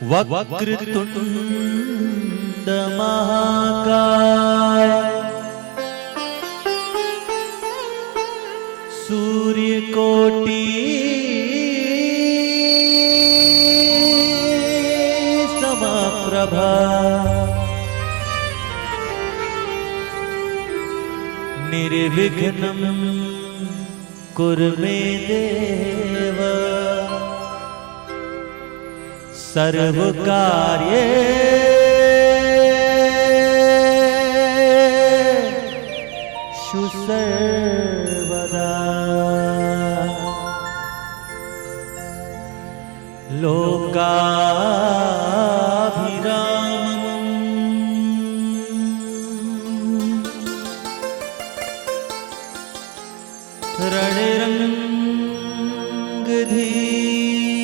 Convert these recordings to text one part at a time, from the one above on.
वक्रतुंड महाकाय सूर्यकोटि समप्रभा निर्विघ्नं कुरु मे देव सर्वकार्येषु सर्वदा लोकाभिरामम्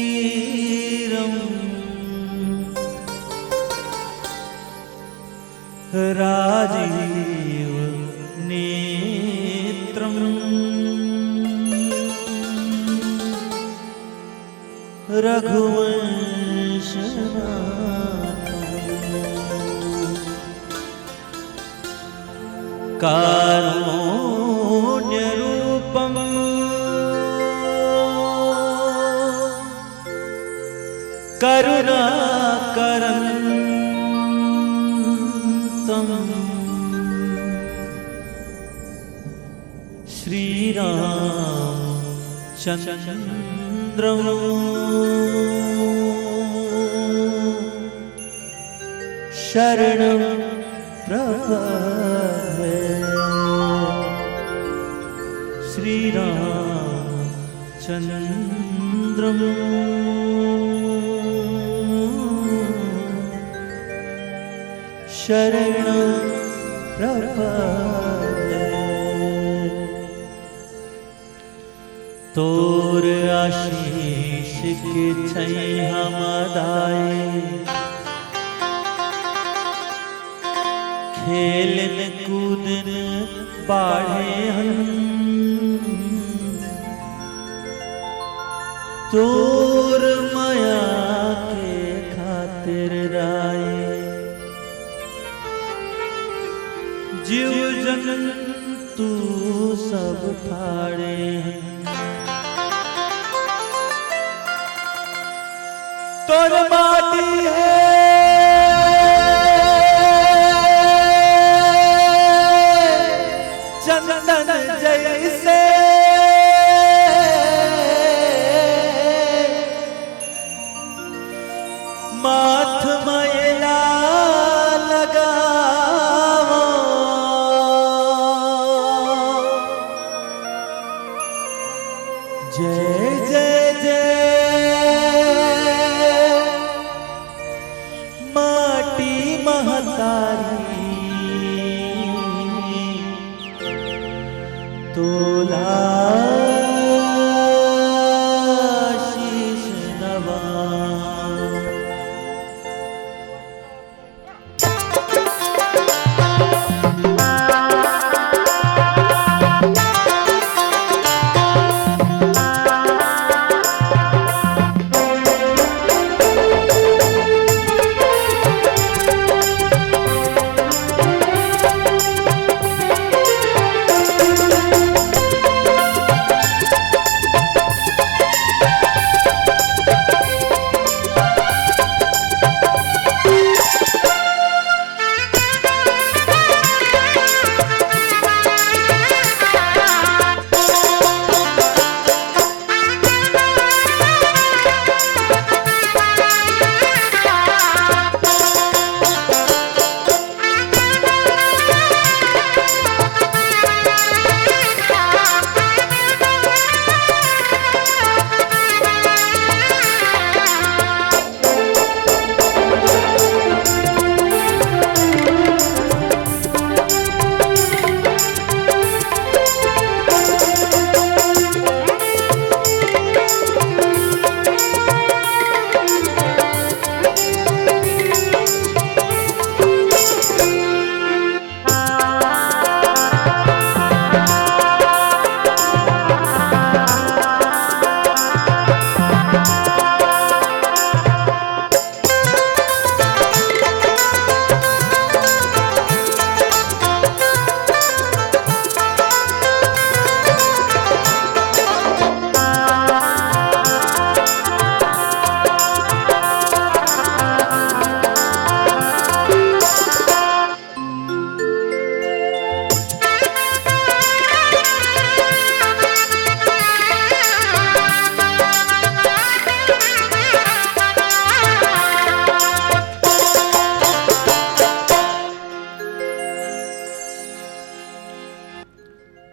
रणरङ्गधीरम् राजीव नेत्रम् रघुवंशनाथम् कारुण्यरूपम् करुणाकरम् श्रीरामचन्द्रं शरणं प्रपद्ये श्रीरामचन्द्रं शरणं प्रपद्ये तोर आशीष के छै हम दाए खेलन कूदन बाढ़े हम तोर माया के खातिर राय जीव जंतु सब ठाड़े हैं तोर माटी है चंदन जैसे माथ मैला लगावो जय जय जय महतारी तोला शीश नवा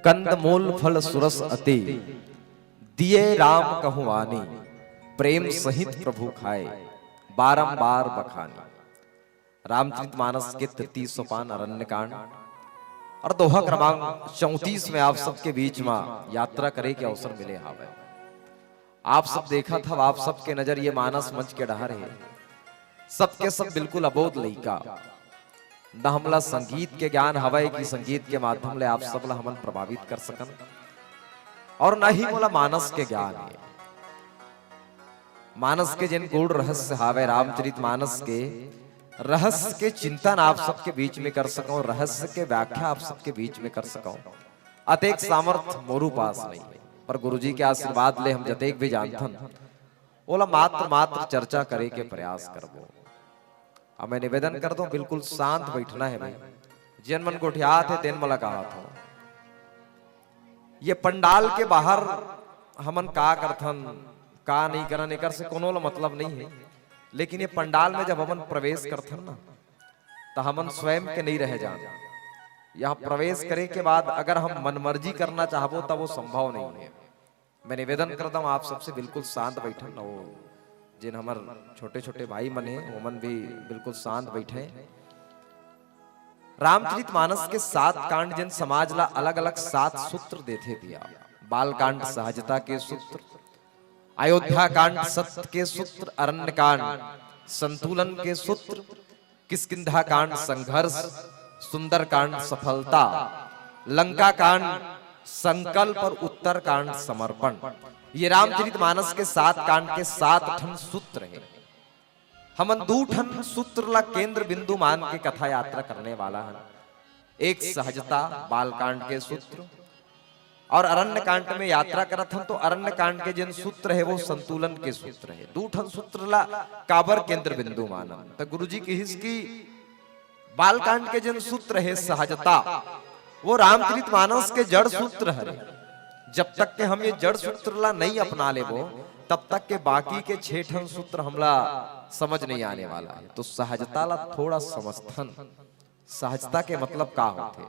कंद मूल फल सुरस अति, दिए राम कहुआनी, प्रेम सहित प्रभु खाए, बारंबार बखानी। रामचरितमानस के 33 सोपान अरण्यकांड और दोहा क्रमांक 34 में आप सबके बीच में यात्रा करे के अवसर मिले हावे। आप सब देखा था, आप सबके नजर ये मानस मंच के डहर है, सबके सब बिल्कुल अबोध लइका। न हमला संगीत के ज्ञान हवाए कि संगीत के माध्यम ले आप सब ला हमन प्रभावित कर सकन, और न ही मोला मानस के ज्ञान है। मानस के जिन गूढ़ रहस्य हावे, रामचरित मानस के रहस्य के चिंतन आप सबके बीच में कर सकूं, रहस्य के व्याख्या आप सबके बीच में कर सकूं, अतेक सामर्थ मोरू पास नहीं है। पर गुरुजी के आशीर्वाद ले हम जतेक भी जानथन ओला मात्र चर्चा करे के प्रयास करबो। अब मैं निवेदन कर दूं, बिल्कुल शांत बैठना है भाई। जिन मन गोठियात है तेन मला कहा था, ये पंडाल के बाहर हमन का करथन का नहीं करन एकर से कोनो मतलब नहीं है, लेकिन ये पंडाल में जब हमन प्रवेश करथन ना, तो हमन स्वयं के नहीं रह जान। यहाँ प्रवेश करे के बाद अगर हम मनमर्जी करना चाहबो तब वो संभव नहीं है। मैं निवेदन करता हूँ आप सबसे बिल्कुल शांत बैठन, वो जिन हमार छोटे छोटे भाई मन है वो मन भी बिल्कुल शांत बैठे। रामचरित मानस के 7 कांड जिन समाज ला अलग अलग 7 सूत्र देते दिया। बाल कांड सहजता के सूत्र, अयोध्या कांड सत्य के सूत्र, अरण्य कांड संतुलन के सूत्र, किष्किंधा कांड संघर्ष, सुंदर कांड सफलता, लंका कांड संकल्प और उत्तर कांड समर्पण। ये रामचरित मानस के 7 कांड के 7 ठन सूत्र हैं। हमन 2 ठन सूत्र ला केंद्र बिंदु मान के कथा यात्रा करने वाला है। एक सहजता बाल कांड के सूत्र, और अरण्य कांड में यात्रा करत हन तो अरण्य कांड के जिन सूत्र है वो संतुलन के सूत्र है। 2 ठन सूत्र ला काबर केंद्र बिंदु मानम तो गुरुजी की हिस्की बाल कांड के जिन सूत्र है सहजता, वो रामचरित मानस के जड़ सूत्र है। जब तक के हम ये जड़ सूत्र ला नहीं अपना लेबो तब तक के बाकी के 6 ठन सूत्र हमला समझ नहीं आने वाला है। तो सहजता ला थोड़ा समझथन, सहजता के मतलब का होते।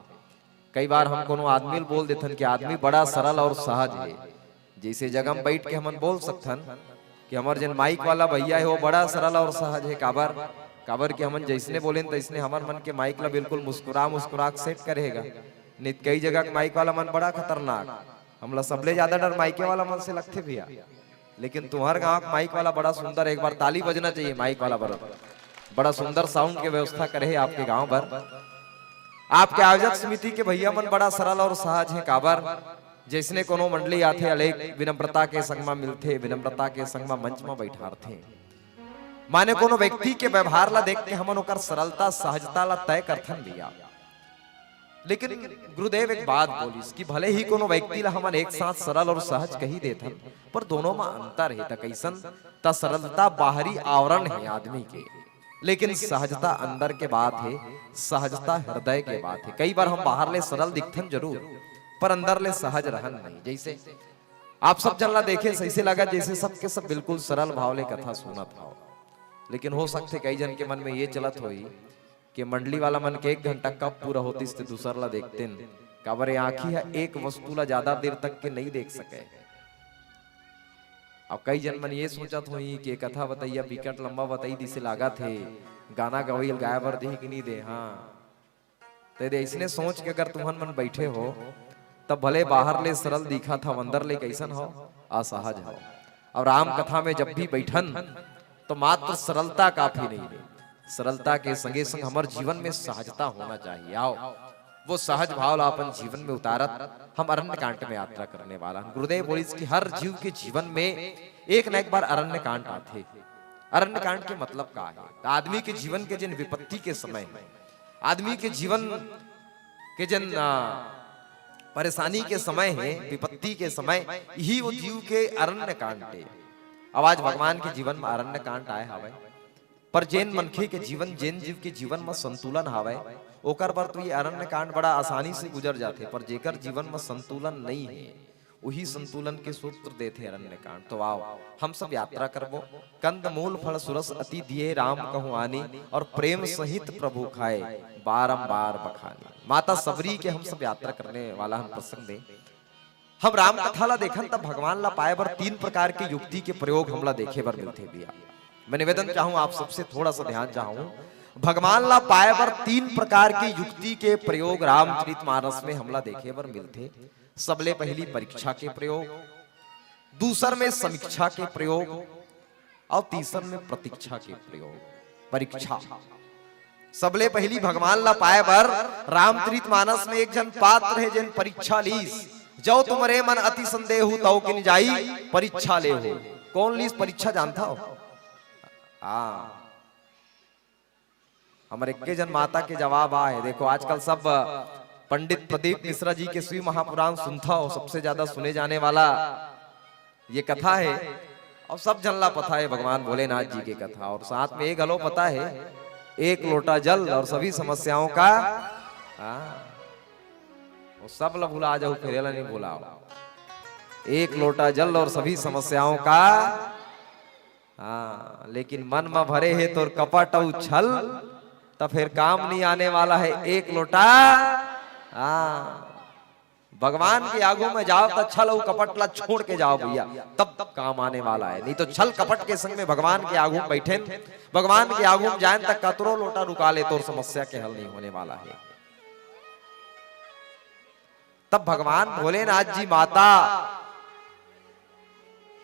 कई बार हम कोनो आदमी बोल देथन कि आदमी बड़ा सरल और सहज है। जैसे जगह में बैठ के हम बोल सकथन कि हमार जन माइक वाला भैया है वो बड़ा सरल और सहज है। काबर कि हमन जैसने बोलें तैसने हमार मन के माइक ला बिल्कुल मुस्कुरा सेट करेगा। नित कई जगह माइक वाला मन बड़ा खतरनाक, हमला सबले ज्यादा डर माइके वाला मन से लगते भैया। लेकिन तुम्हार गाँव माइक वाला बड़ा सुंदर, एक बार ताली बजना चाहिए माइक वाला बड़ा सुंदर साउंड की व्यवस्था करे आपके गाँव पर। आपके आयोजक समिति के भैया मन बड़ा सरल और सहज है। काबर जैसने कोनो मंडली आथे अलेक विनम्रता के संग में मिलते, विनम्रता के संग में मंच में बैठारथे। माने कोनो व्यक्ति के व्यवहार ला देख के हमन ओकर सरलता सहजता ला तय करथन भैया। लेकिन गुरुदेव एक बात बोलिस कि भले ही कोनो व्यक्ति ला हमन एक साथ सरल और सहज कही देथन, पर दोनों में अंतर है। कैसन त सरलता बाहरी आवरण है आदमी के, लेकिन सहजता अंदर के बात है, सहजता हृदय के बात है। कई बार हम बाहर ले सरल दिखथन जरूर, पर अंदर ले सहज रहन नहीं। जैसे आप सब जनला देखे सही लगा जैसे सबके सब बिल्कुल सरल भाव ले कथा सुनत हो, लेकिन हो सकते कई जन के मन में ये चलत होई कि मंडली वाला मन के 1 घंटा कब पूरा होती इससे दूसर ला देखते न काबर आंखी है एक वस्तु ला ज्यादा देर तक के नहीं देख सके। अब कई जन मन ये सोचत होई कि कथा बताइया बिकट लंबा बताई दिसे लागा थे गाना गवैल गाय बर दे कि नहीं दे। हाँ तेरे इसने सोच के अगर तुमन मन बैठे हो तब भले बाहर ले सरल दिखा था, अंदर ले कैसन हो असहज हो। और राम कथा में जब भी बैठन तो मात्र सरलता काफी नहीं है, सरलता के संगे संग हमारे जीवन में सहजता होना चाहिए। आओ वो सहज भाव ला अपन जीवन में उतारत हम अरण्य कांड में यात्रा करने वाला। गुरुदेव बोलिस कि हर जीव के जीवन में एक न एक बार अरण्य कांड आते। अरण्य कांड के मतलब का है? आदमी के जीवन के जिन विपत्ति के समय है, आदमी के जीवन के जिन परेशानी के समय है, विपत्ति के समय, यही वो जीव के अरण्य कांड है। अब आज भगवान के जीवन में अरण्य कांड आए हवे, पर जैन मनखे के जीवन, जैन जीव के जीवन में संतुलन हवे ओकर पर तो ये अरण्य कांड बड़ा आसानी से गुजर जाते। पर जेकर जीवन में संतुलन नहीं है वही संतुलन के सूत्र देते अरण्य कांड। तो आओ हम सब यात्रा करबो, कंद मूल फल सुरस अति दिए राम कहूँ आनी, और प्रेम सहित प्रभु खाए बारंबार बखानी। माता सबरी के हम सब यात्रा करने वाला हम प्रसंग दे। हम राम कथा ला देखन तब भगवान ला पाए बर 3 प्रकार की युक्ति के प्रयोग हमला देखे बर मिलते भैया। मैं निवेदन चाहूं आप सबसे थोड़ा सा ध्यान चाहूं, भगवान ला पाए बर 3 प्रकार की युक्ति के प्रयोग रामचरितमानस में हमला देखे बर मिलते। सबले पहली परीक्षा के प्रयोग, दूसर में समीक्षा के प्रयोग, और तीसर में प्रतीक्षा के प्रयोग। परीक्षा सबले पहली भगवान ला पाए बर रामचरितमानस में एक जन पात्र है जिन परीक्षा लीस, जो तुमरे मन अति संदेह तौ किन जाई परीक्षा ले हो। कौन लीस परीक्षा जानता हो? हमारे के जन माता के जवाब आए। देखो आजकल सब पंडित प्रदीप मिश्रा जी के शिव महापुराण सुनता हो, सबसे ज्यादा सुने जाने वाला ये कथा है, और सब जनला पता है भगवान भोलेनाथ जी की कथा। और साथ में एक हलो पता है, एक लोटा जल और सभी समस्याओं का वो सब ला भुला जाओ, फिर नहीं भुलाओ। एक लोटा जल और सभी समस्याओं का, लेकिन मन में भरे है तो कपट और छल, तो फिर काम नहीं आने वाला है एक लोटा। भगवान के आगू में जाओ तो छल और कपट ला छोड़ के जाओ भैया, तब तब काम आने वाला है। नहीं तो छल कपट के संग में भगवान के आगू बैठे, भगवान के आगू में जाए तक कतरो लोटा रुका ले तो समस्या के हल नहीं होने वाला है। तब भगवान भोलेनाथ जी माता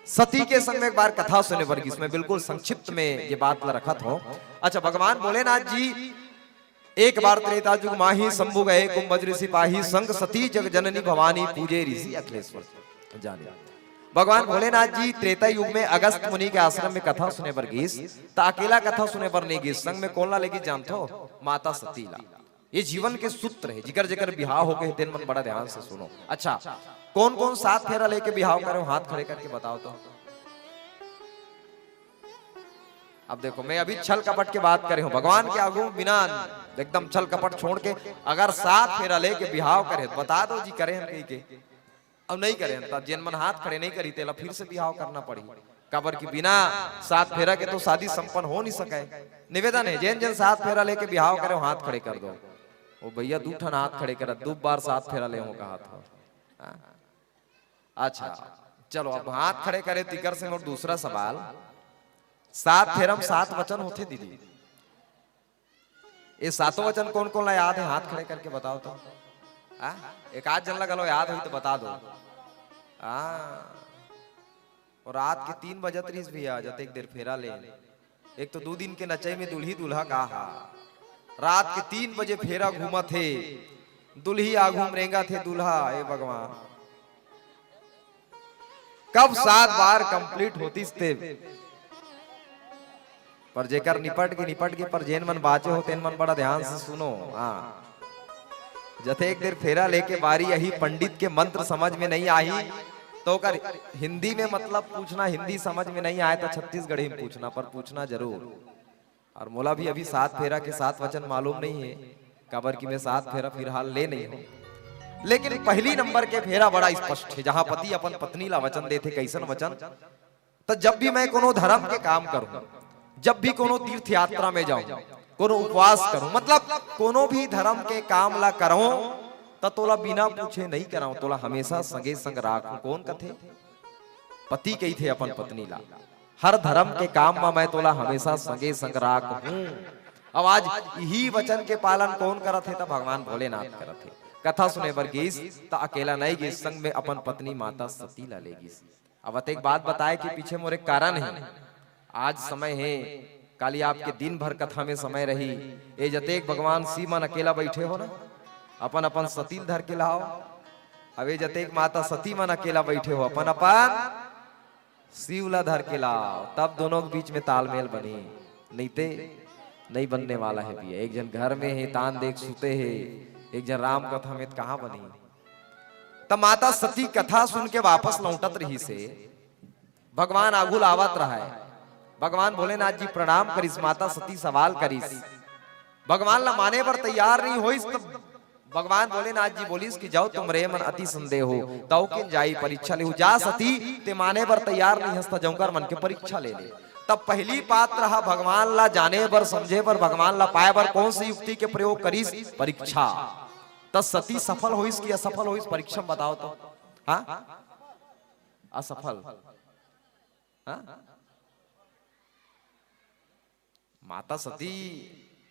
सती के संग में एक बार कथा सुने वर्गीस में बिल्कुल संक्षिप्त में ये बात ला रखत हो। अच्छा, भगवान भोलेनाथ जी एक बार त्रेता युग माही शंभु गए कुंभ ऋषि पाही, संग सती जग जननी भवानी पूजे ऋषि अखिलेश्वर जाने। भगवान भोलेनाथ जी त्रेता युग में अगस्त मुनि के आश्रम में कथा सुने वर्गीस, तो अकेला कथा सुने पर नहीं गीस, संग में कौन ला लेगी जानते हो? माता सती ला। ये जीवन के सूत्र है, जिगर जिगर बिहाव हो गए दिन मन बड़ा ध्यान से सुनो। अच्छा, कौन कौन 7 फेरा लेके बिहाव करे, हाथ खड़े करके बताओ तो। अब देखो, मैं अभी छल कपट की बात करे हूं, भगवान के आगू बिना एकदम छल कपट छोड़ के अगर 7 फेरा लेके बिहाव करे तो बता दो जी करे हम कहीं के। अब नहीं करे तब जिन मन हाथ खड़े नहीं करी तेला फिर से बिहाव करना पड़ी। कबर की बिना 7 फेरा के तो शादी संपन्न हो नहीं सके। निवेदन है जिन जिन 7 फेरा लेके बिहाव करे हाथ खड़े कर दो। वो भैया 2 ठन हाथ खड़े कर, 2 बार 7 फेरा ले का हाथ। अच्छा चलो, अब हाथ खड़े करे तिकर से। और दूसरा सवाल, 7 फेरम 7 वचन होते दीदी, ये 7 वचन कौन कौन ला याद है? हाथ खड़े करके बताओ तो। एक आध जन लगा याद हुई तो बता दो। और रात के 3 बजे त्रीस भी आ जाते एक देर फेरा ले। एक तो 2 दिन के नचई में दुल्ही दुल्हा कहा, रात के 3 बजे फेरा घूमा थे, दुल्ही आ घूम रेंगा थे दूल्हा। ए भगवान, कब 7 बार कंप्लीट होती थे? पर जेकर निपट के पर जेन मन बाचे हो तेन मन बड़ा ध्यान से सुनो। जथे एक देर फेरा लेके बारी यही पंडित के मंत्र समझ में नहीं आई तो कर हिंदी में मतलब पूछना, हिंदी समझ में नहीं आए तो छत्तीसगढ़ी में पूछना, पर पूछना जरूर। और मोला भी अभी 7 फेरा के 7 वचन मालूम नहीं है, कबर की मैं 7 फेरा फिलहाल ले नहीं हूं। लेकिन पहली नंबर के फेरा बड़ा स्पष्ट है, जहां पति अपन पत्नी ला वचन देते। कैसन वचन? तो जब भी मैं कोनो धर्म के काम करूं, जब भी कोनो तीर्थ यात्रा में जाऊं, कोनो उपवास करूं, मतलब कोनो भी धर्म के काम ला करूं, तो तोला बिना पूछे नहीं कराऊं, तोला हमेशा संगे संग राखूं। कौन कथे? पति कही थे अपन पत्नी ला, हर धर्म के काम में मैं तोला हमेशा संगे संग राखूं। अब आज यही वचन के पालन कौन करत है? तो भगवान भोलेनाथ करत है। कथा सुने बर गईस तो अकेला नहीं गईस, संग में अपन पत्नी माता सती ला ले गईस। अब एक बात बताए कि पीछे मोरे कारण है। आज समय है, काली आपके दिन भर कथा में समय रही। ए जतेक भगवान शिव मन अकेला बैठे हो ना, अपन अपन सती धर के लाओ। अब जतेक माता सती मन अकेला बैठे हो, अपन अपन शिव ला धर के लाओ, तब दोनों के बीच में तालमेल बनी। नहीं ते नहीं बनने वाला है भैया। एक जन घर में है तान देख सुते है, एक जन राम कथा में कहा बनी। तब माता सती कथा सुन के वापस लौटत रही से भगवान आगुल आवत रहा है। भगवान भोलेनाथ जी प्रणाम करिस, माता सती सवाल करिस। भगवान ला माने पर तैयार नहीं होइस, तब भगवान भोलेनाथ जी बोलिस कि जाओ तुम रे मन अति संदेह हो तौ किन जाई परीक्षा ले जा सती ते माने बर तैयार नहीं हंसता जौकर मन के परीक्षा ले ले। तब पहली बात रहा भगवान ला जाने बर समझे बर भगवान ला पाए बर कौन सी युक्ति के प्रयोग करीस परीक्षा। तब सती सफल होइस कि असफल होइस परीक्षा में बताओ तो। हाँ असफल। हाँ? माता सती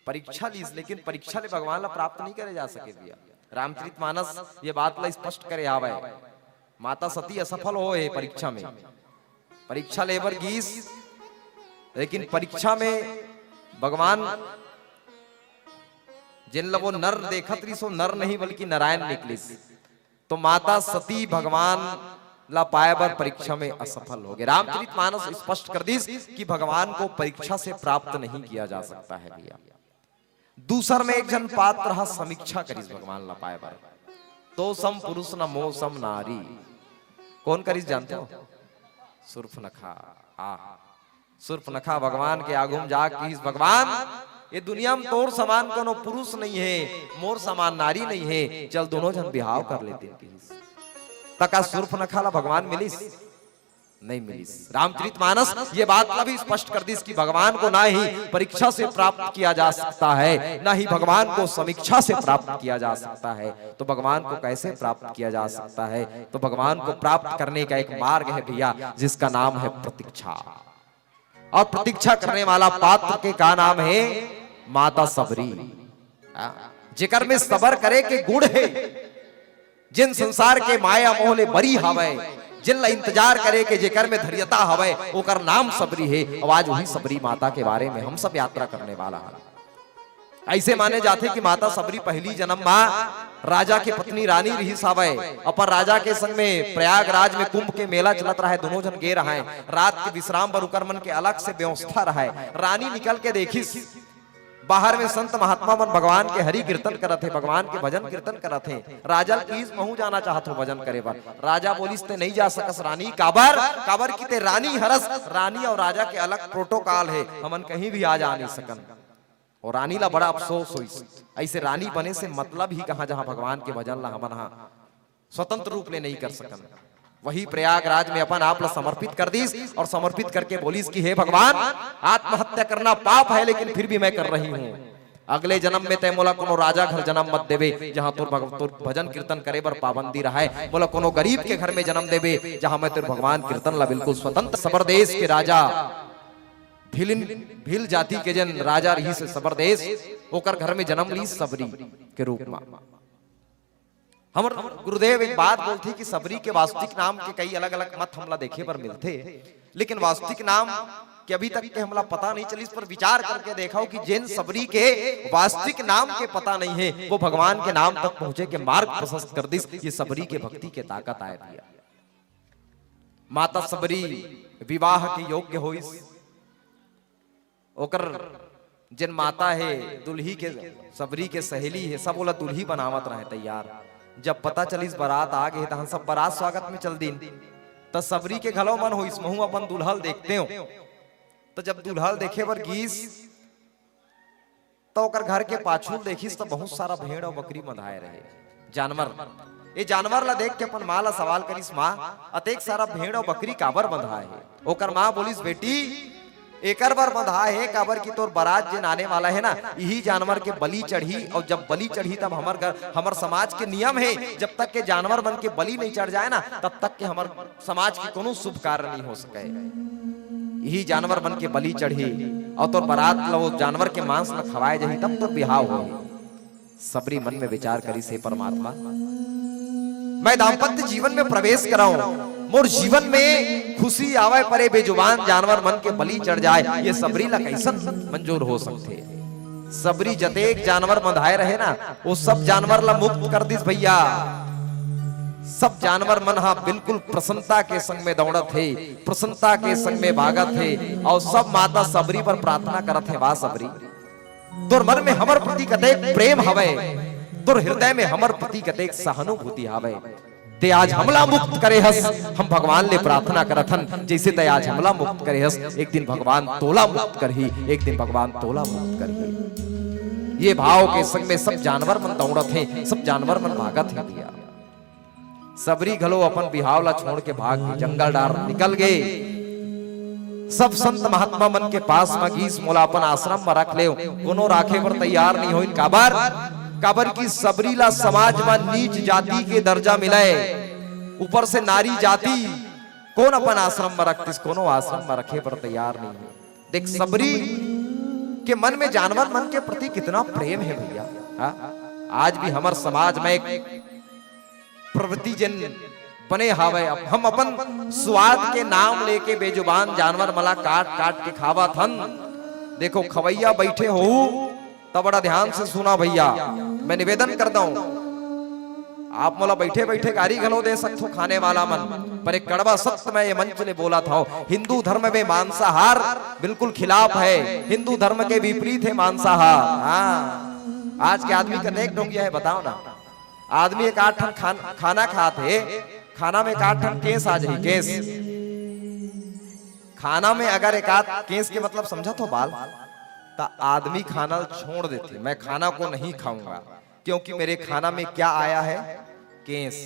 परीक्षा लीस लेकिन परीक्षा ले भगवान ला प्राप्त नहीं करे जा सके भैया। रामचरितमानस ये बात ला स्पष्ट करे आवे माता सती असफल होए परीक्षा में। परीक्षा लेबर गीस लेकिन परीक्षा में भगवान जिन वो नर देखत रही सो नर नहीं बल्कि नारायण निकलिस। तो माता सती भगवान ला पाए बर परीक्षा में असफल हो गए। रामचरितमानस स्पष्ट कर दीस कि भगवान को परीक्षा से प्राप्त नहीं किया जा सकता है भैया। दूसर में एक जन पात्र रहा समीक्षा करीस भगवान ला पाए बर तो सम पुरुष न मोह सम नारी। कौन करीस जानते हो? सुर्फनखा। सुर्फनखा भगवान के आगुम जाग कीस भगवान ये दुनिया में तोर समान कोनो पुरुष नहीं है मोर समान नारी नहीं है चल दोनों जन बिहाव कर लेते हैं। तका सुर्फनखा ला भगवान मिलिस नहीं मिलिस। रामचरितमानस ये बात भी स्पष्ट कर दीस कि भगवान को ना ही परीक्षा से प्राप्त किया जा सकता है ना ही भगवान को समीक्षा से प्राप्त किया जा सकता है। तो भगवान को कैसे प्राप्त किया जा सकता है? तो भगवान को प्राप्त करने का एक मार्ग है भैया जिसका नाम है प्रतीक्षा। और प्रतीक्षा करने वाला पात्र के का नाम है माता सबरी। जिकर में सबर करे के गुण है जिन संसार के माया मोह ले बरी हवे जिन ला इंतजार करे के जेकर में धैर्यता हवे ओकर नाम सबरी है। आज वही सबरी माता के बारे में हम सब यात्रा करने वाला है। ऐसे माने जाते कि माता सबरी पहली जन्म मां राजा के पत्नी रानी रही सावे अपन राजा के संग में प्रयागराज में कुंभ के मेला चलत रहा है। दोनों जन गे रहा है रात के विश्राम पर उकर मन के अलग से व्यवस्था रहा है। रानी निकल के देखी बाहर में संत महात्मा मन भगवान के हरि कीर्तन करत है भगवान के भजन कीर्तन करत है। राजा प्लीज महू जाना चाहत हो भजन करे बर। राजा बोलिस ते नहीं जा सकस रानी काबर काबर की ते रानी हरस। रानी और राजा के अलग प्रोटोकॉल है हमन कहीं भी आ जा नहीं सकन। और रानी ला बड़ा अफसोस हुई ऐसे रानी बने से मतलब ही कहां जहां भगवान के भजन ला हमन स्वतंत्र रूप ले नहीं कर सकन। वही प्रयागराज में अपन आप ला समर्पित कर दीस और समर्पित करके बोलिस कि हे भगवान आत्महत्या करना पाप है लेकिन फिर भी मैं कर रही हूँ। अगले जन्म में तय मोला कोनो राजा घर जन्म मत देवे जहां तोर भजन कीर्तन करे बर पाबंदी रहा है। बोला कोनो गरीब के घर में जन्म देवे जहां मैं तेरे भगवान कीर्तन ला बिल्कुल स्वतंत्र। सबर देश के राजा भील जाति के जन राजा रही से सबर देश ओकर घर में जन्म ली सबरी के रूप में। हमर गुरुदेव एक बात बोलती कि सबरी के वास्तविक नाम के कई अलग अलग मत हमला देखे पर मिलते लेकिन वास्तविक नाम के अभी तक के हमला पता नहीं चली। इस पर विचार करके देखा कि जिन सबरी के वास्तविक नाम के पता नहीं है वो भगवान के नाम तक पहुंचे के मार्ग प्रशस्त कर दी। ये सबरी के भक्ति के ताकत आए दिया। माता सबरी विवाह के योग्य हुई ओकर जिन माता है दुल्ही के सबरी के सहेली है सब बोला दुल्ही बनावत रहे तैयार। जब पता चलिस बारात आ गए तो सब बारात स्वागत में चल दिन तो सबरी के घलो मन होइस महू अपन दुल्हल देखते हो। तो जब दुल्हल देखे बर गीस तो ओकर घर के पाछू देखिस तो बहुत सारा भेड़ और बकरी बंधाए रहे जानवर। ये जानवर ला देख के अपन माँ ला सवाल करिस माँ अतेक सारा भेड़ और बकरी काबर बंधाए है? ओकर माँ बोलिस बेटी एकर बार बंधा है काबर की तोर बारात जिन आने वाला है ना यही जानवर के बलि चढ़ी और जब बलि चढ़ी तब हमर समाज के नियम है जब तक के जानवर बन के बलि नहीं चढ़ जाए ना तब तक के हमर समाज के कोनो शुभ कार्य नहीं हो सके। यही जानवर बन के बलि चढ़ी और तोर बारात लो जानवर के मांस न खवाए जाही तब तो बिहाव हो। सबरी मन में विचार करी से परमात्मा मैं दाम्पत्य जीवन में प्रवेश कराऊं मोर जीवन में खुशी आवे परे बेजुबान जानवर मन के बलि चढ़ जाए ये सबरी ला कैसन मंजूर हो सकते। सबरी जतेक जानवर बंधाए रहे ना वो सब जानवर ला मुक्त कर दिस भैया। सब जानवर मन हा बिल्कुल प्रसन्नता के संग में दौड़त है प्रसन्नता के संग में भागत है और सब माता सबरी पर प्रार्थना करत है वाह सबरी तोर मन में हमर प्रति कतेक प्रेम हवे तोर हृदय में हमर प्रति कतेक सहानुभूति हवे ते आज हमला मुक्त करे हस। हम भगवान ले प्रार्थना करथन जैसे ते आज हमला मुक्त करे हस एक दिन भगवान तोला मुक्त करही एक दिन भगवान तोला मुक्त करही। ये भाव के संग में सब जानवर मन दौड़त थे, सब जानवर मन भागत है भैया। सबरी घलो अपन बिहावला छोड़ के भाग के जंगल डार निकल गए। सब संत महात्मा मन के पास में गीस मोला अपन आश्रम में रख ले, कोनो राखे पर तैयार नहीं हो। काबर की सबरीला समाज में नीच जाति के दर्जा मिले, ऊपर से नारी जाति कौन अपन आश्रम में रखतिस, कोनो आश्रम में रखे पर तैयार नहीं है। देख सबरी के मन में जानवर मन के प्रति कितना प्रेम है भैया। आज भी हमार समाज में एक प्रवृत्ति जन बने हावे, हम अपन स्वाद के नाम लेके बेजुबान जानवर मला काट काट के खावा थन। देखो खवैया बैठे हो तब बड़ा ध्यान से सुना भैया, मैं निवेदन करता हूं, आप मोला बैठे बैठे गारी घलो दे सकते खाने वाला मन, पर एक कड़वा सत्य मैं ये मंच ने बोला था, हिंदू धर्म में मांसाहार बिल्कुल खिलाफ है, हिंदू धर्म के विपरीत है मांसाहार। हाँ, आज के आदमी का नेक ढोंगिया है बताओ ना। आदमी एक 8 ठन खाना खाते, खाना में 8 ठन केस आ जाए, केस खाना में अगर एक आध केस के मतलब समझा तो बाल, तो आदमी खाना छोड़ देते, मैं खाना को नहीं खाऊंगा क्योंकि मेरे खाना में क्या आया है, केस।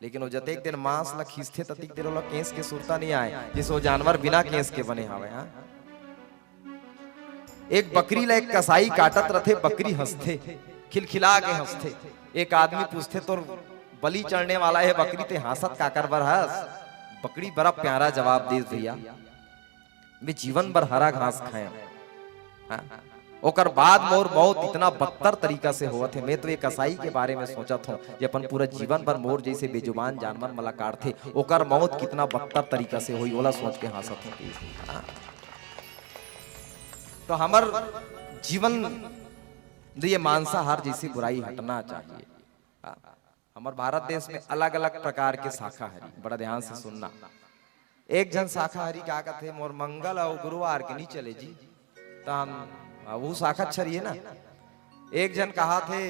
लेकिन वो जब एक दिन मांस ला खींचते तक देर केस के सुरता नहीं आए, जिस वो जानवर बिना केस के बने हावे। एक बकरी ला एक कसाई काटत रथे, बकरी हंसते, खिलखिला के हंसते। एक आदमी पूछते तो बलि चढ़ने वाला है बकरी, ते हंसत काकर बर हंस। बकरी बड़ा प्यारा जवाब दे भैया, मैं जीवन भर हरा घास खाए, ओकर बाद मोर मौत इतना बदतर तरीका से हुआ थे। मैं तो एक कसाई के बारे में सोचा था, ये अपन पूरा जीवन भर मोर जैसे बेजुबान जानवर मला काट थे, ओकर मौत कितना बदतर तरीका से हुई, ओला सोच के हंसत हूं। तो हमार जीवन ये मांसाहार जैसी बुराई हटना चाहिए। हमारे भारत देश में अलग अलग प्रकार के शाकाहारी, बड़ा ध्यान से सुनना। एक जन शाकाहारी क्या कहते, मोर मंगल और गुरुवार के नहीं चले जी, तो हम वो शाखा छरिए ना। एक जन कहा थे,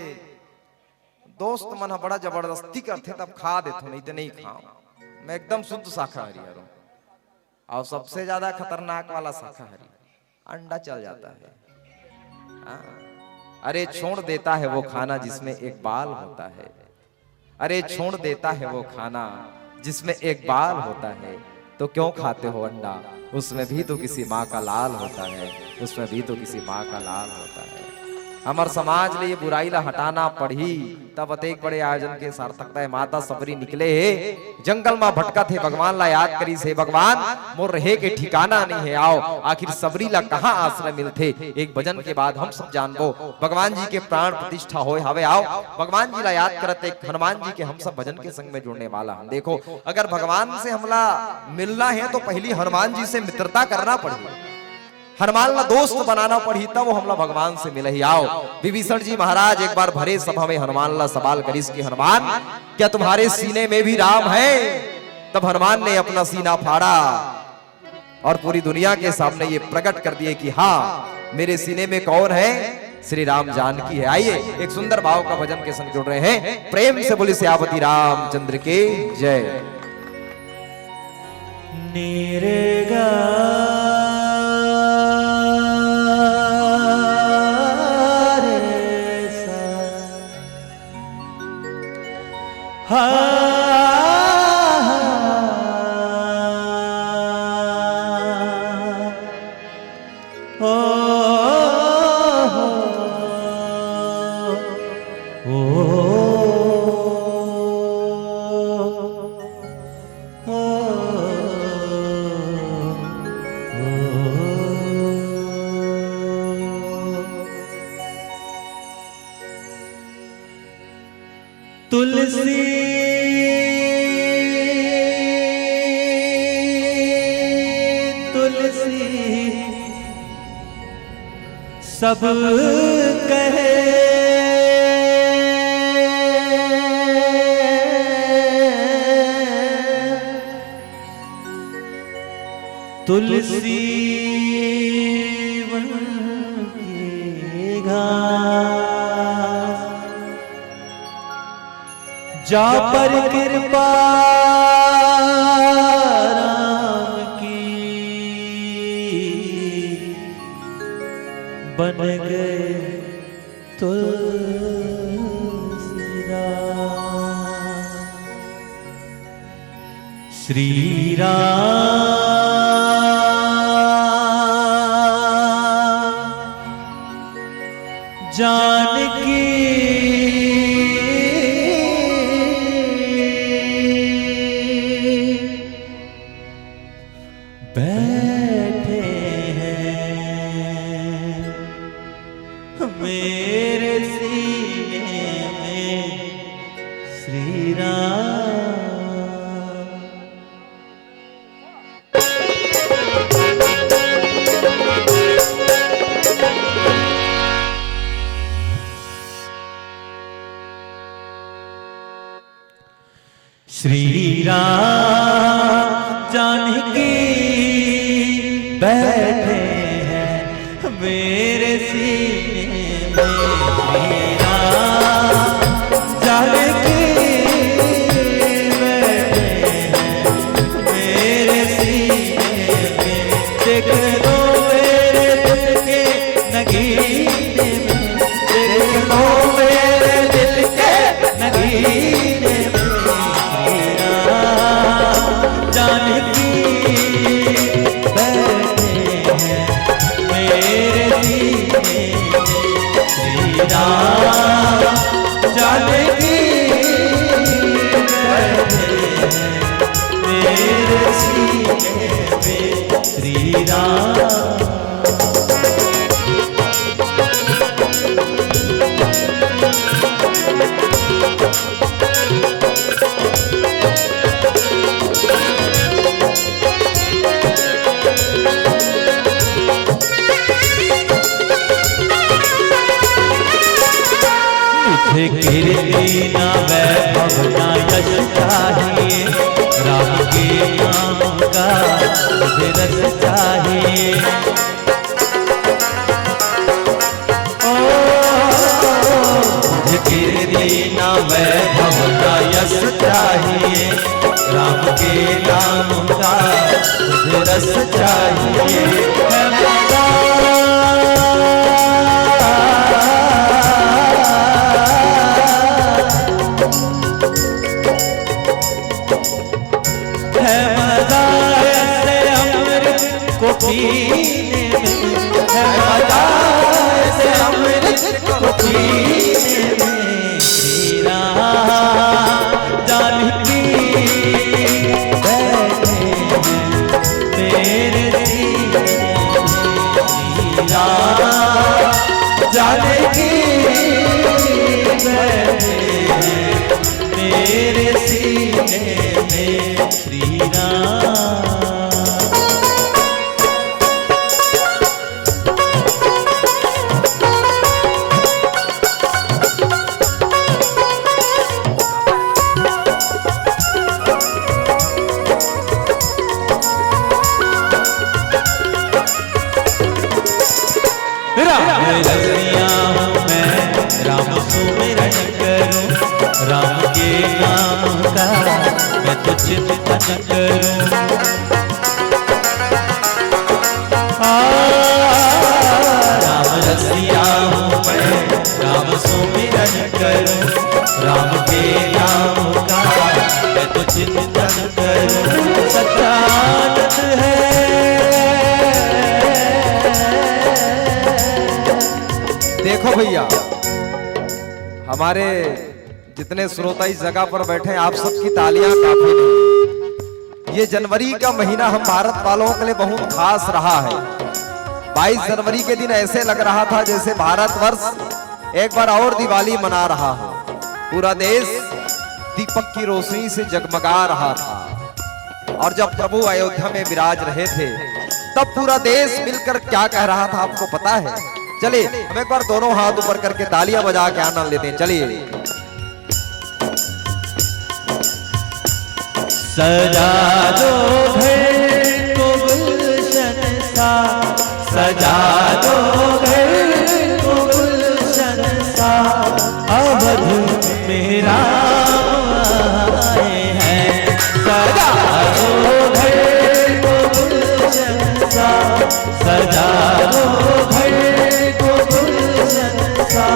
दोस्त मन बड़ा जबरदस्ती करते तब खा देते, नहीं तो नहीं खाओ। मैं एकदम शुद्ध शाकाहारी हूँ। और सबसे ज्यादा खतरनाक वाला शाकाहारी अंडा चल जाता है। अरे छोड़ देता है वो खाना जिसमें एक बाल होता है, अरे छोड़ देता है वो खाना जिसमें एक बाल होता है, तो क्यों खाते हो अंडा, उसमें भी तो किसी माँ का लाल होता है, उसमें भी तो किसी माँ का लाल होता है। हमार समाज ने ये बुराई ला हटाना पड़ी, तब एक बड़े आयोजन के सार्थकता है। माता सबरी निकले है जंगल में भटका थे, भगवान ला याद करी से, भगवान मोर रहे के ठिकाना नहीं है, आओ आखिर सबरी ला कहाँ आश्रय मिलते। एक भजन के बाद हम सब जानबो भगवान जी के प्राण प्रतिष्ठा होए हवे, आओ भगवान जी ला याद करते। हनुमान जी के हम सब भजन के संग में जुड़ने वाला हम। देखो अगर भगवान से हमला मिलना है तो पहली हनुमान जी से मित्रता करना पड़ेगी, हनुमान ला दोस्त बनाना पड़ी, तब वो हमला भगवान से मिले ही। आओ विभीषण जी महाराज एक बार भरे सभा में हनुमान ला सवाल करिस कि हनुमान क्या तुम्हारे सीने में भी राम है। तब हनुमान ने अपना सीना फाड़ा और पूरी दुनिया के सामने ये प्रकट कर दिए कि हाँ मेरे सीने में कौन है, श्री राम जानकी है। आइए एक सुंदर भाव का भजन के संग जुड़ रहे हैं, प्रेम से बोली सियावती रामचंद्र के जय। निरेगा तुलसी तुलसी सब कहे, तुलसी वन की घास जा पर कृपा राम की बन गए श्री राम जानकी बैठे हैं मेरे सीने में श्री राम। श्री राम जानकी बैठे हैं मेरे सीने में श्री राम जानकी बैठे हैं मेरे सीने में। देख लो मेरे दिल के नगीने में, देख लो मेरे दिल के नगीने में। जानकी बैठे हैं मेरे सीने में श्री राम जानकी बैठे हैं मेरे सीने में श्री राम। मुझे कीर्ति ना वैभव ना यश चाहिए, राम के नाम का मुझे रस चाहिए। ओ मुझे कीर्ति ना वैभव ना यश चाहिए, राम के नाम का मुझे रस चाहिए। पीने में है मजा ऐसे अमृत को पीने में। श्री राम जानकी बैठे हैं मेरे सीने में। श्री राम जानकी बैठे हैं मेरे सीने में। श्री राम रसिया हूँ मैं, राम सुमिरन करूं, राम के नाम का मैं तो चिंतन करूं। राम रसिया हूँ मैं, राम सुमिरन करूं, राम के नाम का मैं तो चिंतन करूं। सच्चा आनंद है देखो भैया, हमारे जितने श्रोता इस जगह पर बैठे हैं, आप सबकी तालियां काफी नहीं। ये जनवरी का महीना हम भारत वालों के लिए बहुत खास रहा है। 22 जनवरी के दिन ऐसे लग रहा था जैसे भारतवर्ष एक बार और दिवाली मना रहा हो। पूरा देश दीपक की रोशनी से जगमगा रहा था। और जब प्रभु अयोध्या में विराज रहे थे, तब पूरा देश मिलकर क्या कह रहा था आपको पता है? चलिए हम एक बार दोनों हाथ ऊपर करके तालियां बजा के आनंद लेते हैं। चलिए। सजा दो घर को गुलशन सा, सजा दो घर को गुलशन सा, अवध में राम आए हैं। सजा दो घर को गुलशन सा, सजा दो घर को गुलशन सा,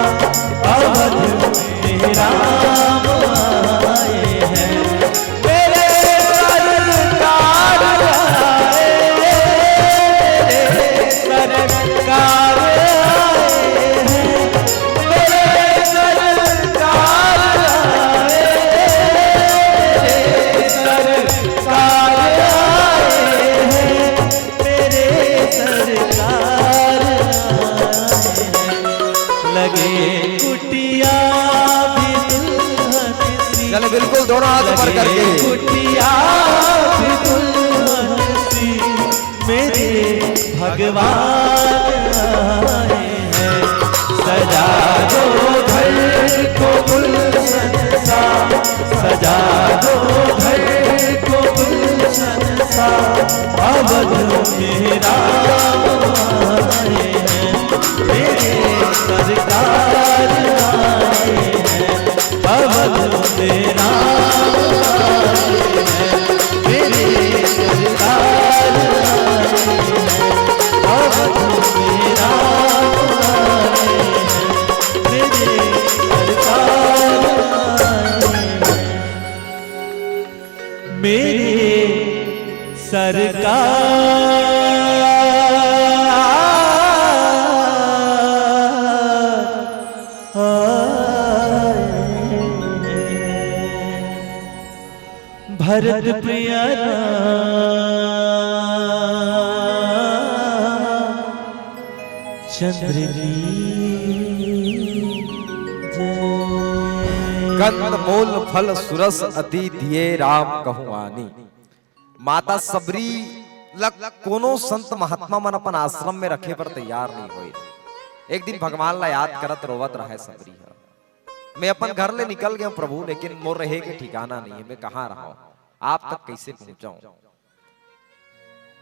चले बिल्कुल दोनों हाथ ऊपर करके। कुटिया भी दुल्हन सी मेरे भगवान आए हैं। सजा दो घर को गुलशन सा, सजा दो घर को गुलशन सा, अवध में राम आए हैं, मेरे सरकार आए हैं। अवध में राम आए हैं, मेरे सरकार आए हैं। अवध में राम आए हैं, मेरे सरकार आए हैं। मेरे भरत प्रिय चंद्र की कंद मूल फल सुरस अति दिए राम कहूआनी। माता सबरी लग कोनो संत महात्मा मन अपन आश्रम में रखे पर तैयार नहीं हुए। एक दिन भगवान ला याद करत रोवत रहे सबरी है, मैं अपन घर ले निकल गया प्रभु, लेकिन मोर रहे के ठिकाना नहीं है, मैं कहाँ रहा हूं, आप तक कैसे पहुंचाऊं।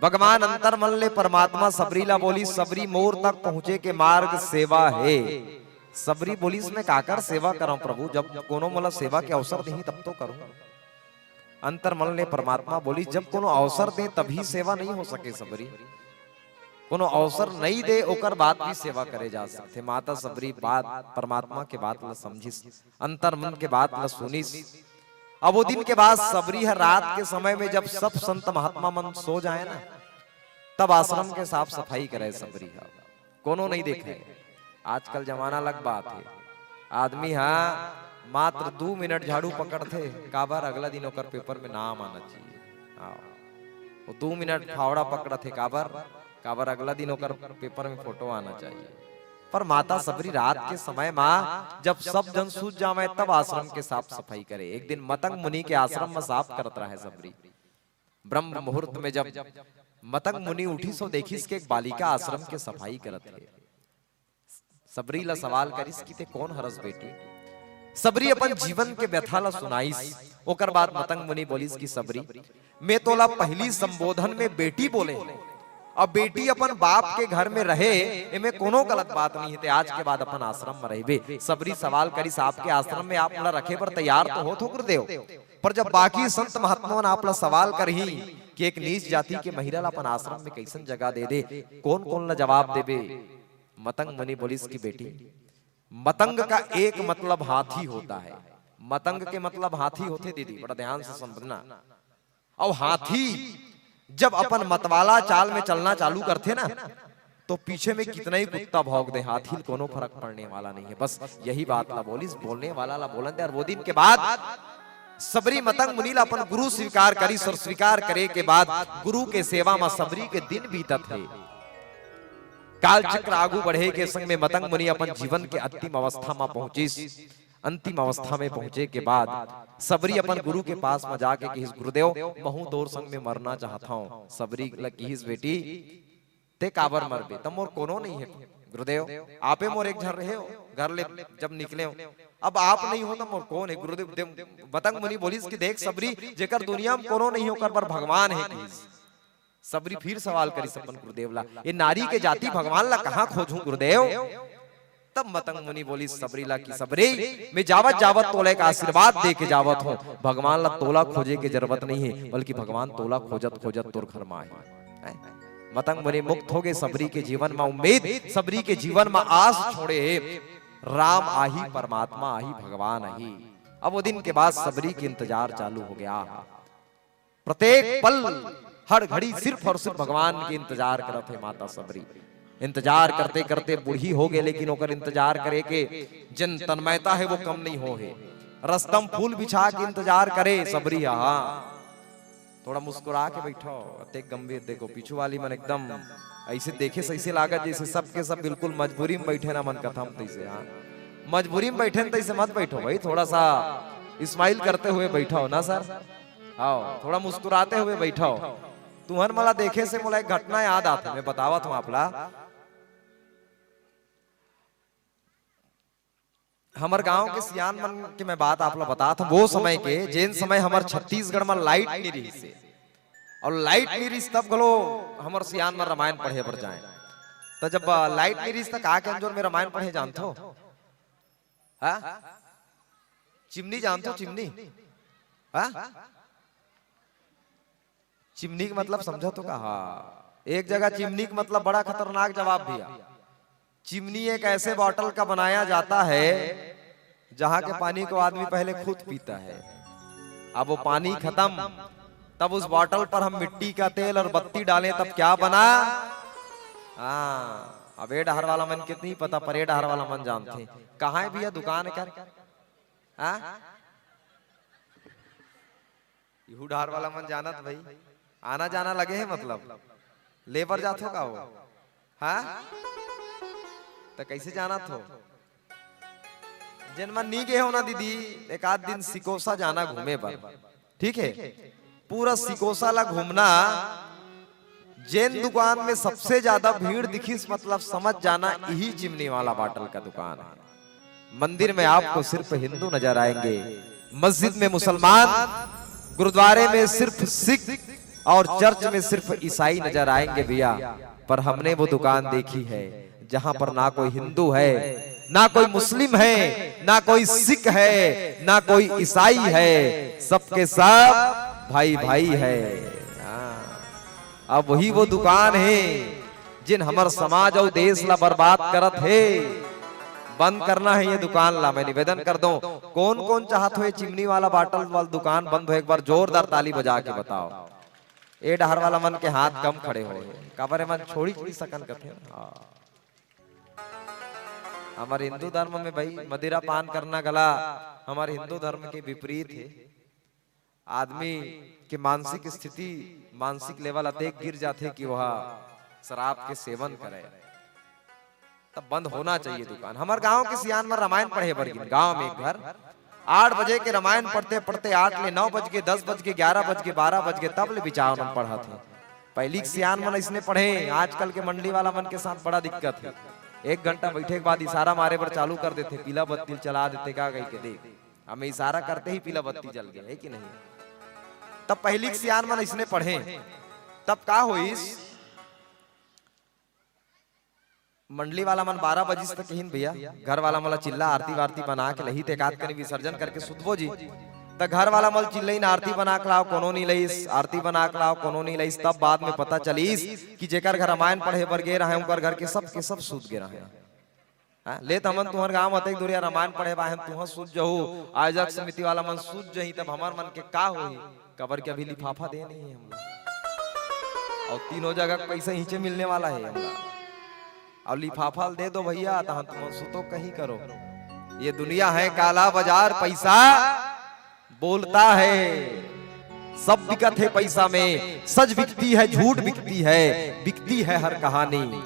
भगवान अंतर मन ले परमात्मा सबरी ला बोली, सबरी मोर तक पहुंचे के मार्ग सेवा है। सबरी बोली इसमें काकर सेवा करूं प्रभु, जब कोनो मोला सेवा के अवसर दही तब तो करूं। अंतर मन ले परमात्मा बोली, जब कोनो अवसर दे तभी सेवा नहीं हो सके सबरी, कोनो अवसर नहीं दे ओकर बाद भी सेवा करे जा सकते। माता सबरी बात परमात्मा के बात ला समझिस, अंतर मन के बात ला सुनिस। अब वो दिन के बाद सबरी हर रात के समय में जब सब संत महात्मा मन सो जाए ना, तब आश्रम के साफ सफाई करे सबरी है, कोनो नहीं देखे। आजकल जमाना अलग बात है, आदमी हाँ मात्र 2 मिनट झाड़ू पकड़ते काबर अगला दिन ओकर पेपर में नाम आना चाहिए। वो 2 मिनट फावड़ा पकड़ते काबर अगला दिन ओकर पेपर में फोटो आना चाहिए। पर माता सबरी रात के समय माँ जब सब जन सूझ जावे तब आश्रम के साफ सफाई करे। एक दिन मतंग मुनि के आश्रम में साफ करत रहे सबरी। ब्रह्म मुहूर्त में जब मतंग मुनि उठी सो देखिस के एक बालिका आश्रम के सफाई करत है। सबरी ला सवाल करिस कि ते कौन हरस बेटी। सबरी अपन जीवन के व्यथा ला सुनाइस। ओकर बाद मतंग मुनि बोलिस कि सबरी मैं तोला पहली संबोधन में बेटी बोले, अब बेटी अपन बाप के घर में रहे इमे कोनो गलत बात नहीं है, आज के बाद अपन आश्रम में रहबे। सबरी सवाल करिस आपके आश्रम में आप मोला रखे पर तैयार तो हो गुरुदेव, पर जब बाकी संत महात्मा आप ला सवाल करही कि एक नीच जाति के महिला ला अपन आश्रम में कैसन जगह दे दे, कौन कौन ला जवाब देबे। मतंग मुनि बोलिस की बेटी मतंग का एक मतलब हाथी होता है। मतंग के मतलब हाथी होते दीदी, बड़ा ध्यान से समझना। और हाथी जब अपन मतवाला चाल में चलना चालू करते ना तो पीछे में कितना ही कुत्ता भौंक दे, हाथी कोनो फर्क पड़ने वाला नहीं है। बस यही बात ला बोलिस, बोलने वाला ला बोलन दे। और वो दिन के बाद सबरी मतंग मुनि ला अपन गुरु स्वीकार करी। और स्वीकार करे के बाद गुरु के सेवा में सबरी के दिन बीतत है। काल चक्र आगू बढ़े के संग में मतंग मुनि अपन जीवन के अंतिम अवस्था में पहुंचिस। अंतिम अवस्था में पहुंचे के बाद सबरी अपन गुरु के पास में जाके कहिस गुरुदेव महू तोर संग में मरना चाहता हूँ। सबरी कहिस बेटी ते काबर मरबे, तब मोर कोनो नहीं है गुरुदेव, आपे मोर एक झर रहे हो घर ले जब निकले हो, अब आप नहीं हो तो मोर कौन है गुरुदेव। मतंग मुनि बोलिस कि देख सबरी जेकर दुनिया में कोनो नहीं होकर पर भगवान है। सबरी फिर सवाल करी अपन गुरुदेव ला, ये नारी के जाति भगवान ला कहाँ खोजूं गुरुदेव। तब मतंग मुनि बोली सबरी ला की सबरी मैं जावत जावत तोला एक आशीर्वाद दे के जावत हूँ। भगवान ला तोला खोजे की जरूरत नहीं है, बल्कि भगवान तोला खोजत खोजत तोर घर में आए। मतंग मुनि मुक्त हो गए। सबरी के जीवन में उम्मीद, सबरी के जीवन में आस छोड़े राम आही परमात्मा आही भगवान आही। अब वो दिन के बाद सबरी के इंतजार चालू हो गया। प्रत्येक पल हर घड़ी सिर्फ और सिर्फ भगवान के इंतजार करत है माता सबरी। इंतजार करते करते बूढ़ी हो गए, लेकिन ओकर इंतजार करे के जन तन्मयता है वो कम नहीं हो है। रस्तम फूल बिछा के इंतजार करे सबरी। हाँ थोड़ा मुस्कुरा के बैठो, अते गंभीर देखो। पीछू वाली मन एकदम ऐसे देखे से ऐसे लागत जैसे सब के सब बिल्कुल मजबूरी में बैठे ना मन कथम तैसे। हाँ मजबूरी में बैठे तैसे मत बैठो भाई, थोड़ा सा स्माइल करते हुए बैठा हो ना सर, आओ थोड़ा मुस्कुराते हुए बैठा हो। तुम्हार मला देखे से मोला एक घटना याद आती, मैं बतावत हूँ आपला। हमार गांव के सियान मन के मैं बात आपला बता था, वो समय के जेन समय हमार छत्तीसगढ़ में लाइट नहीं रही से, और लाइट नहीं रही तब गलो हमार सियान में रामायण पढ़े पर जाए। तो जब लाइट नहीं रही का के अंजोर में रामायण पढ़े जानते हो? हाँ? चिमनी जानते हो? चिमनी? हाँ? चिमनी का मतलब समझो तो का? हाँ, एक जगह चिमनी का मतलब बड़ा खतरनाक जवाब दिया। चिमनी एक ऐसे बॉटल का बनाया जाता है जहां के पानी को आदमी पहले खुद पीता है। अब वो पानी खत्म, तब उस बॉटल पर हम मिट्टी का तेल और बत्ती डालें तब क्या बना? हाँ, अब ए डहर वाला मन कितनी पता, पर ए डहर वाला मन जानते। कहाँ है भैया दुकान क्या? हाँ, यहू डहर वाला मन जानत भाई, आना जाना लगे है मतलब लेबर जात हो का वो? हाँ, तो कैसे जाना थो? जिन मन नहीं गए हो ना दीदी, एक आध दिन सिकोसा जाना घूमे पर, ठीक है? पूरा सिकोसा ला घूमना, जैन दुकान में सबसे ज्यादा भीड़ दिखी मतलब समझ जाना यही चिमनी वाला बॉटल का दुकान है। मंदिर में आपको सिर्फ हिंदू नजर आएंगे, मस्जिद में मुसलमान, गुरुद्वारे में सिर्फ सिख और चर्च में सिर्फ ईसाई नजर आएंगे भैया। पर हमने वो दुकान देखी है जहां पर ना कोई हिंदू है, ना कोई मुस्लिम है, ना कोई सिख है, ना कोई ईसाई है, सबके सब भाई भाई है। अब वही वो दुकान है जिन हमार समाज और देश ला बर्बाद करत है। बंद करना है ये दुकान ला, मैं निवेदन कर दूं। कौन कौन चाहत हो ये चिमनी वाला बॉटल वाला दुकान बंद हो? एक बार जोरदार ताली बजा के बताओ। ए डहर वाला मन के हाथ कम खड़े हो, काबरे मन छोड़ी छोड़ी सकन कथे। हमारे हिंदू धर्म में भाई मदिरा पान करना गला हमारे हिंदू धर्म के विपरीत है। आदमी के मानसिक स्थिति, मानसिक लेवल अतेक गिर जाते कि वह शराब के सेवन करे, तब बंद होना चाहिए दुकान। हमारे गांव के सियान में रामायण पढ़े बरगिन, गांव में एक घर 8 बजे के रामायण पढ़ते पढ़ते 8 ले 9 बज के 10 बज के 11 बज के 12 बज के तब ले बिचाव मन पढ़ा थे। पहली सियान मन इसने पढ़े, आजकल के मंडली वाला मन के साथ बड़ा दिक्कत है। 1 घंटा बैठे के बाद इशारा मारे पर चालू कर देते, पीला बत्ती चला देते का कह के देख, हमें इशारा करते ही पीला बत्ती जल गया है कि नहीं। तब पहली सियान मन इसने पढ़े, तब का हुई मंडली वाला मन 12 बजे तक हिन भैया, घर वाला मला चिल्ला आरती वारती बना के लही ते कात करी विसर्जन करके सुतबो जी। त घर वाला मल चिल्लई ना आरती बना के लाओ, कोनो नहीं लईस, आरती बना के लाओ, कोनो नहीं लईस। तब बाद में पता चलीस कि जेकर घर रामायण पढ़े पर गे रहे उनकर घर के सब सूत गे रहे। हां, ले त हमन तुहर गांव अतेक दुरिया रामायण पढ़े बाहन तुह सूत जहू, आयोजक समिति वाला मन सूत जही, तब हमार मन के का होई? कबर के अभी लिफाफा दे नहीं है हमला, और तीनों जगह पैसा नीचे मिलने वाला है हमला, और लिफाफा दे दो भैया तो तुम सुतो कहीं करो। ये दुनिया है काला बाजार, पैसा बोलता है, सब बिकत है पैसा में। सच बिकती है, झूठ बिकती है, बिकती है हर कहानी।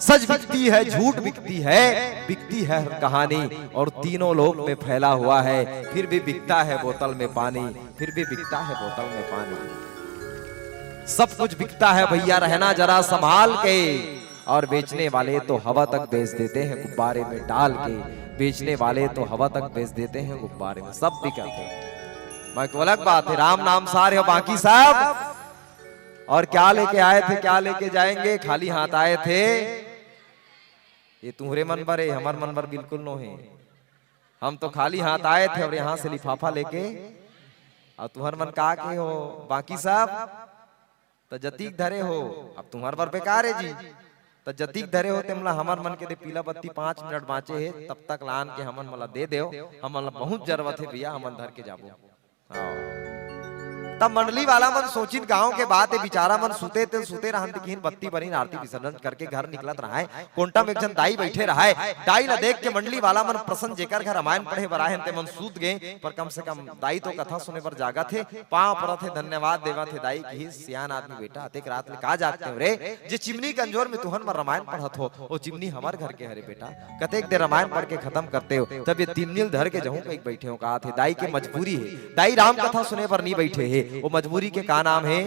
सच बिकती है, झूठ बिकती है, बिकती है हर कहानी, और तीनों लोक में फैला हुआ है। फिर भी बिकता है बोतल में पानी, फिर भी बिकता है बोतल में पानी। सब कुछ बिकता है भैया, रहना जरा संभाल के। और बेचने वाले तो हवा तक बेच देते हैं गुब्बारे में डाल के, बेचने वाले तो हवा तक बेच देते हैं गुब्बारे में। सब बिकत है, मैं को अलग बात है, राम नाम सारे हो बाकी सब। और क्या लेके आए थे, क्या लेके जाएंगे? खाली हाथ आए थे। ये तुम्हारे मन पर है, हमार मन पर बिल्कुल नो है। हम तो खाली हाथ आए थे और यहाँ से लिफाफा लेके, और तुम्हार मन का के हो बाकी सब तो जतीक धरे हो। अब तुम्हार पर बेकार है जी, तो जतीक धरे हो तेमला हमार मन के दे पीला बत्ती 5 मिनट बाँचे है, तब तक लान के हमन मला दे दो। हमन बहुत जरूरत है भैया, हमन धर के जाबो। तब मंडली वाला मन सोचित गांव के बात है, बिचारा मन सुते ते सुते रहन दिखिन बत्ती बनी आरती विसर्जन करके घर निकलत रहा है। कोंटा में एक जन दाई बैठे रहा है, दाई ला देख के मंडली वाला मन प्रसन्न, जेकर घर रामायण पढ़े बराहे ते मन सूत गए, पर कम से कम दाई तो कथा सुने पर जागा थे, पांव पड़त थे, धन्यवाद देवा थे दाई की सियान आदमी बेटा अतेक रात में का जागते हो रे, जे चिमनी कंजोर में तुहन में रामायण पढ़त हो, वो चिमनी हमार घर के हरे बेटा, कतेक देर रामायण पढ़ के खत्म करते हो, तब ये तीन नील धर के जहूं कहीं बैठे हो, कहा थे दाई के मजबूरी है, दाई राम कथा सुने पर नहीं बैठे है, वो मजबूरी के का नाम है,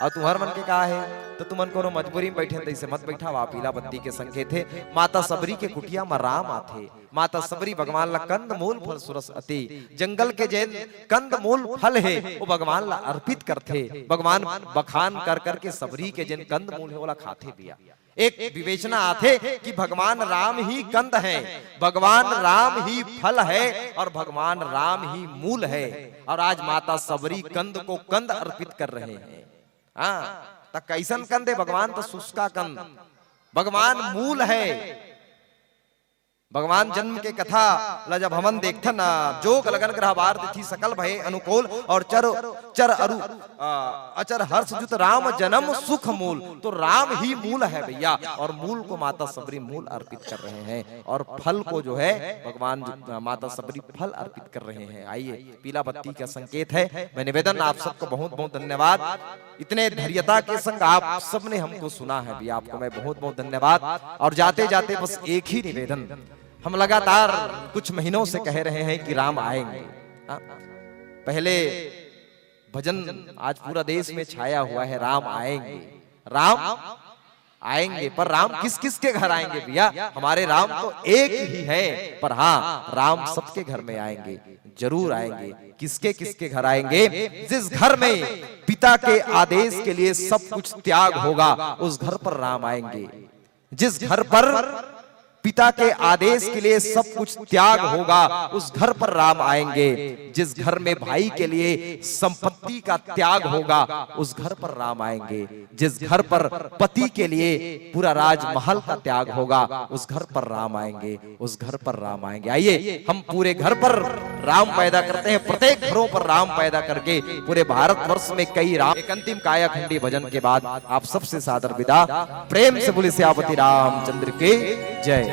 और तुम्हार मन के कहा है, तो तुमन को मजबूरी में बैठे तैसे मत बैठा, वा पीला बत्ती के संकेत थे, माता सबरी के कुटिया में राम आथे, माता सबरी भगवान ला कंद मूल फल सुरस अति, जंगल के जैन कंद मूल फल है वो भगवान ला अर्पित करते, भगवान बखान कर करके सबरी के जैन कंद मूल है वो ला खाते बिया। एक विवेचना आथे कि भगवान राम ही कंद है, भगवान राम ही फल है और भगवान राम ही मूल है, और आज माता सबरी कंद को कंद अर्पित कर रहे हैं। हाँ, तो कैसन कंद है भगवान, तो शुष्का कंद, भगवान मूल है। भगवान जन्म के कथा ला जब हमन देखथन ना, जोग लगन ग्रह बार तिथि सकल भय अनुकूल, और चर अरु अचर हर्ष जुत राम जन्म सुख मूल, तो राम ही मूल है भैया, और मूल को माता सबरी मूल अर्पित कर रहे हैं, और फल को जो है भगवान माता सबरी फल अर्पित कर रहे हैं। आइए, पीला बत्ती का संकेत है। मैं निवेदन आप सबको बहुत बहुत धन्यवाद, इतने धैर्यता के संग आप सबने हमको सुना है भैया, आपको मैं बहुत बहुत धन्यवाद। और जाते जाते बस एक ही निवेदन, हम लगातार कुछ महीनों से कह रहे हैं कि राम आएंगे। पहले भजन आज पूरा देश में छाया हुआ है, राम आएंगे, राम आएंगे, पर राम किस किस के घर आएंगे भैया? हमारे राम तो एक ही है, पर हाँ राम सबके घर में आएंगे, जरूर आएंगे। किसके किसके घर आएंगे? जिस घर में पिता के आदेश के लिए सब कुछ त्याग होगा, उस घर पर राम आएंगे। जिस घर पर पिता के आदेश के लिए सब कुछ त्याग होगा, उस घर पर राम आएंगे। जिस घर में भाई के लिए संपत्ति का त्याग होगा, उस घर पर राम आएंगे। जिस घर पर पति के लिए पूरा राजमहल का त्याग होगा, उस घर पर राम आएंगे, उस घर पर राम आएंगे। आइए, हम पूरे घर पर राम पैदा करते हैं, प्रत्येक घरों पर राम पैदा करके पूरे भारतवर्ष में कई राम। एक अंतिम कायाखंडी भजन के बाद आप सबसे सादर विदा। प्रेम से बोले सियापति रामचंद्र के जय।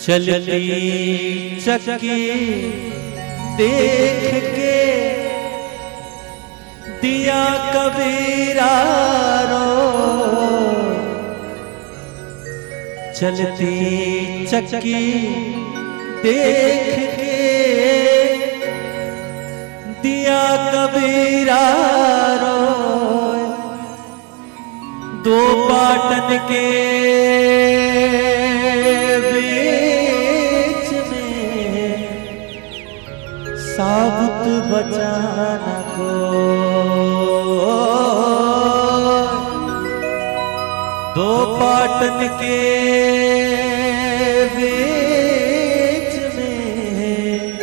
चलती चक्की देख के दिया कबीरा रो, चलती चक्की देख के दिया कबीरा रो, दो पाटन के साबुत बचाना को, दो पाटन के बीच में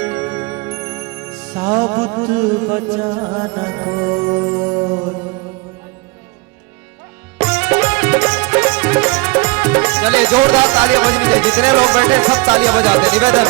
साबुत बचाना को। चलिए जोरदार तालियां बजनी चाहिए, जितने लोग बैठे सब तालियां बजाते। निवेदन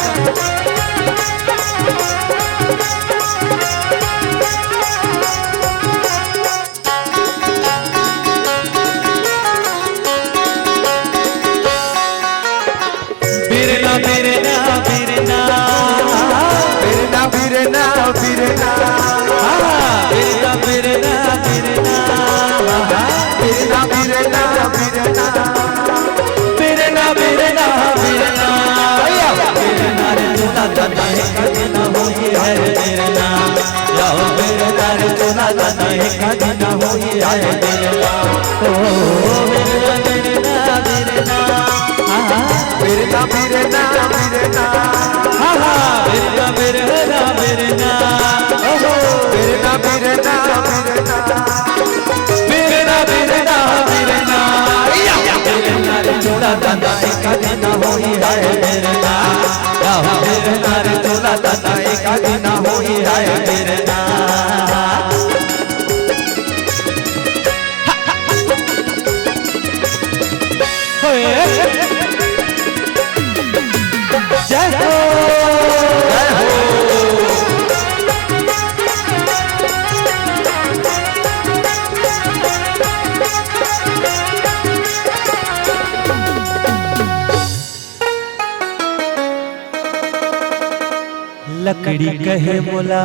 लकड़ी कहे मोला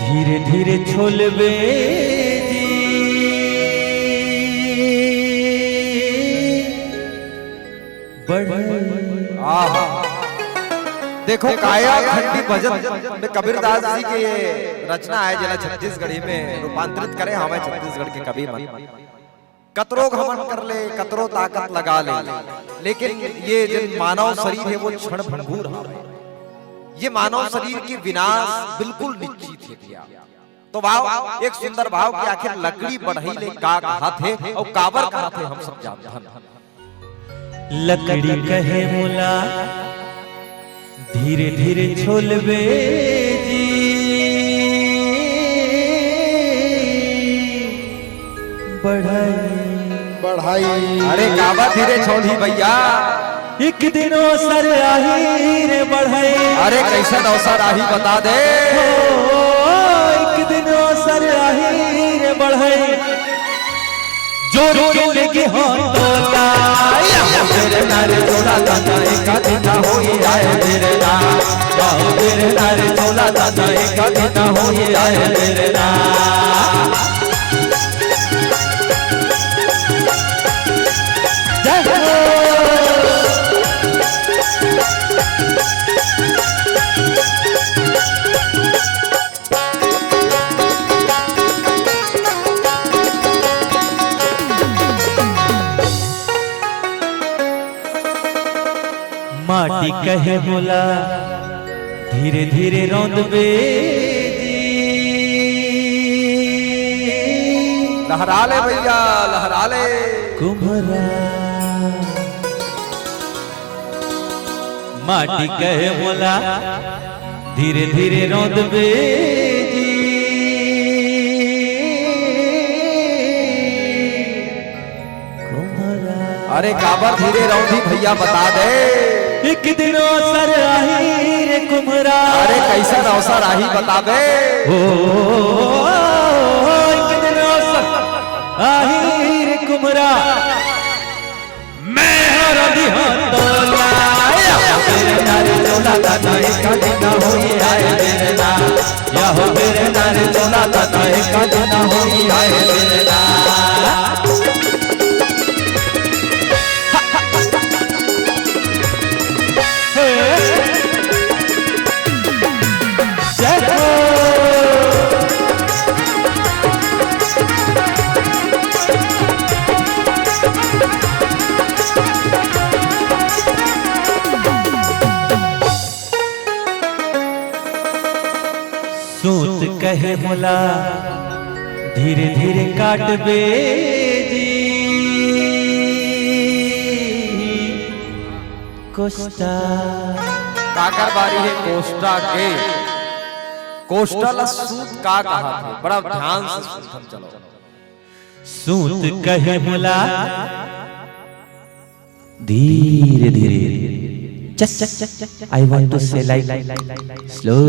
धीरे धीरे छोलबे जी आहा। देखो काया खंडी भजन में कबीरदास जी की ये रचना है जिला छत्तीसगढ़ी में रूपांतरित करे हमें छत्तीसगढ़ के कवि मन कतरो घमंड कर ले कतरो ताकत लगा ले, लेकिन ये जो मानव शरीर है वो क्षण भंगुर है। ये मानव शरीर की विनाश बिल्कुल निश्चित है भैया। तो भाव एक सुंदर भाव कि आखिर लकड़ी बढ़ई ले का कहा थे और काबर कहा थे हम सब जानते हैं। लकड़ी कहे मोला धीरे धीरे छोलबे जी बढ़ाई। अरे काबा धीरे छोड़ी भैया, एक दिन अवसर आही रे बढ़ाई। अरे कैसा अवसर आही बता दे। एक दिन अवसर आही रे बढ़ाई जोर के लेके होतोला तेरे नारे चोला दादा एक दिन होई आए मेरे ना, जाओ तेरे नारे चोला दादा एक दिन होई आए मेरे ना। माटी कहे मोला धीरे धीरे रौंदबे जी लहरा ले भैया लहरा ले। कुम्हरा माटी कहे मोला धीरे धीरे रौंदबे जी कुम्हरा। अरे काबर धीरे रौंदी भैया बता दे। एक दिन अवसर आही रे कुम्हरा। अरे कैसा अवसर आही बता दे। एक दिन अवसर आही रे कुम्हरा मैं हरदी हतोला तेरे नारे चोला दादा एक दिन होई आए मेरे ना, या हो तेरे नारे चोला दादा एक दिन होई आए मेरे ना। सूत कहे मोला धीरे धीरे काटबे जी कोष्टा। काकर बारी है कोष्टा के। कोष्टा ला सूत का कहा थे, बड़ा ध्यान से सुन चलो। सूत कहे मोला धीरे धीरे just I want to say like slow